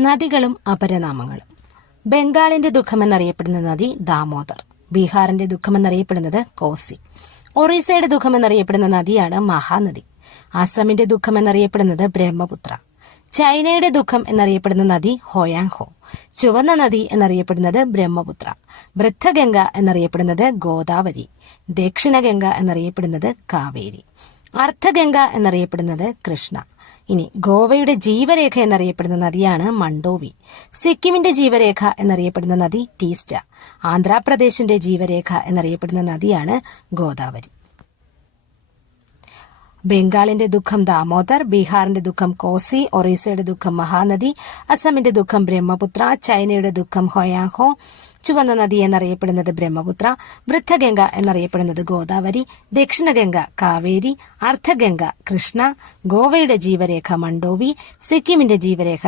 നദികളും അപരനാമങ്ങളും. ബംഗാളിന്റെ ദുഃഖമെന്നറിയപ്പെടുന്ന നദി ദാമോദർ. ബീഹാറിന്റെ ദുഃഖമെന്നറിയപ്പെടുന്നത് കോസി. ഒറീസയുടെ ദുഃഖമെന്നറിയപ്പെടുന്ന നദിയാണ് മഹാനദി. അസമിന്റെ ദുഃഖമെന്നറിയപ്പെടുന്നത് ബ്രഹ്മപുത്ര. ചൈനയുടെ ദുഃഖം എന്നറിയപ്പെടുന്ന നദി ഹോയാങ്ഹോ. ചുവന്ന നദി എന്നറിയപ്പെടുന്നത് ബ്രഹ്മപുത്ര. വൃദ്ധഗംഗ എന്നറിയപ്പെടുന്നത് ഗോദാവരി. ദക്ഷിണഗംഗ എന്നറിയപ്പെടുന്നത് കാവേരി. അർദ്ധഗംഗ എന്നറിയപ്പെടുന്നത് കൃഷ്ണ. ഇനി ഗോവയുടെ ജീവരേഖ എന്നറിയപ്പെടുന്ന നദിയാണ് മണ്ടോവി. സിക്കിമിന്റെ ജീവരേഖ എന്നറിയപ്പെടുന്ന നദി ടീസ്റ്റ. ആന്ധ്രാപ്രദേശിന്റെ ജീവരേഖ എന്നറിയപ്പെടുന്ന നദിയാണ് ഗോദാവരി. ബംഗാളിന്റെ ദുഃഖം ദാമോദർ, ബീഹാറിന്റെ ദുഃഖം കോസി, ഒറീസയുടെ ദുഃഖം മഹാനദി, അസമിന്റെ ദുഃഖം ബ്രഹ്മപുത്ര, ചൈനയുടെ ദുഃഖം ഹോയാഹോ, ചുവന്ന നദി എന്നറിയപ്പെടുന്നത് ബ്രഹ്മപുത്ര, വൃദ്ധഗംഗ എന്നറിയപ്പെടുന്നത് ഗോദാവരി, ദക്ഷിണഗംഗ കാവേരി, അർദ്ധഗംഗ കൃഷ്ണ, ഗോവയുടെ ജീവരേഖ മണ്ടോവി, സിക്കിമിന്റെ ജീവരേഖ